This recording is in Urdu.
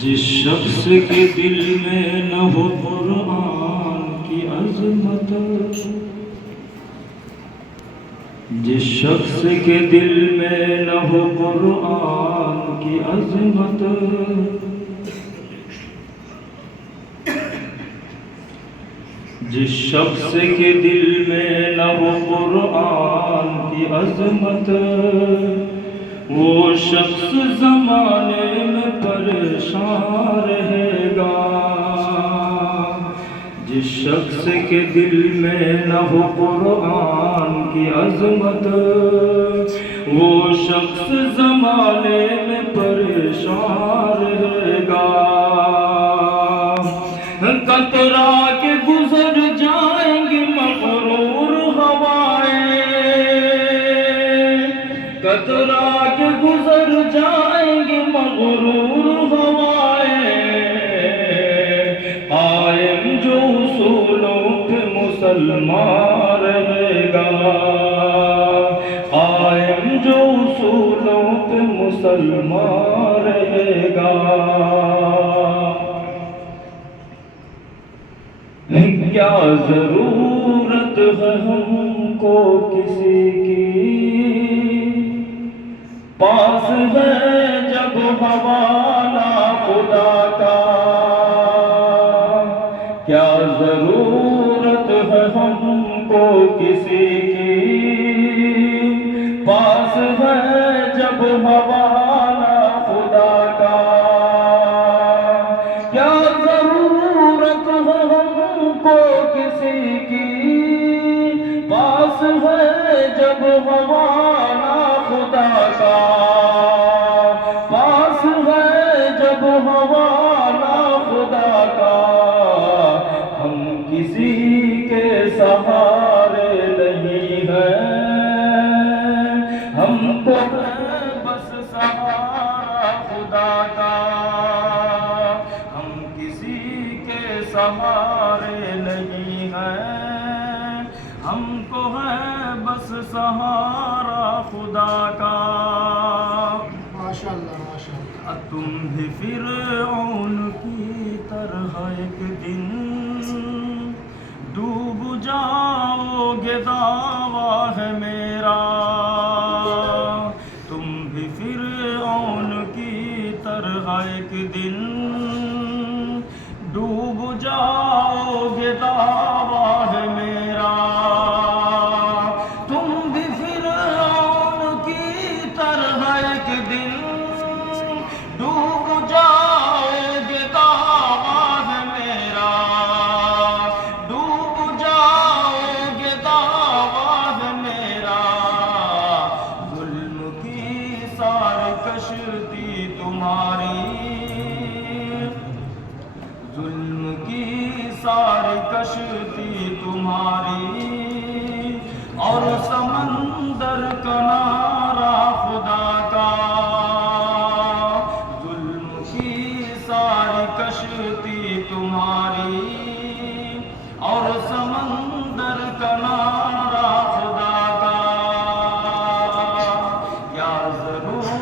جس شخص کے دل میں نہ ہو قرآن کی عظمت، جس شخص کے دل میں نہ ہو قرآن کی عظمت، جس شخص کے دل میں نہ ہو قرآن کی عظمت، وہ شخص زمانے میں پریشان رہے گا۔ جس شخص کے دل میں نہ ہو قرآن کی عظمت، وہ شخص زمانے میں پریشان رہے گا۔ کترا کے گزر جائیں گی مغرور ہوائیں، کترا کے گزر جائیں گی مغرور ہوائیں، قائم جو اصولوں پہ مسلمان رہے گا، قائم جو اصولوں پہ مسلمان رہے گا۔ کیا ضرورت ہے ہم کو کسی کی، پاس ہے جب حوالہ خدا کا۔ کیا ضرورت ہے ہم کو کسی کی، پاس ہے جب حوالہ خدا کا۔ کیا ضرورت ہے ہم کو کسی کی، پاس ہے جب حوالہ خدا کا، پاس ہے جب حوالہ خدا کا۔ ہم کسی کے سہارے نہیں ہیں، ہم کو ہے بس سہارا خدا کا۔ ہم کسی کے سہارے نہیں ہیں، ہم کو ہے بس سہارا خدا کا۔ ماشاءاللہ ماشاءاللہ۔ تم بھی فرعون کی طرح ایک دن ڈوب جاؤ گے، دعویٰ ہے میرا۔ تم بھی فرعون کی طرح ایک دن ڈوب جاؤ گے، دعویٰ ہے میرا۔ تم بھی فرعون کی طرح ایک دن ڈوب جاؤ گے، دعویٰ ہے میرا۔ ڈوب جاؤ گے، دعویٰ ہے میرا۔ ظلم کی ساری کشتی تمہاری، ظلم کی ساری کشتی تمہاری، اور سمندر کنارہ خدا کا۔ ظلم کی ساری کشتی تمہاری، اور سمندر کنارہ خدا کا۔ کیا ضرورت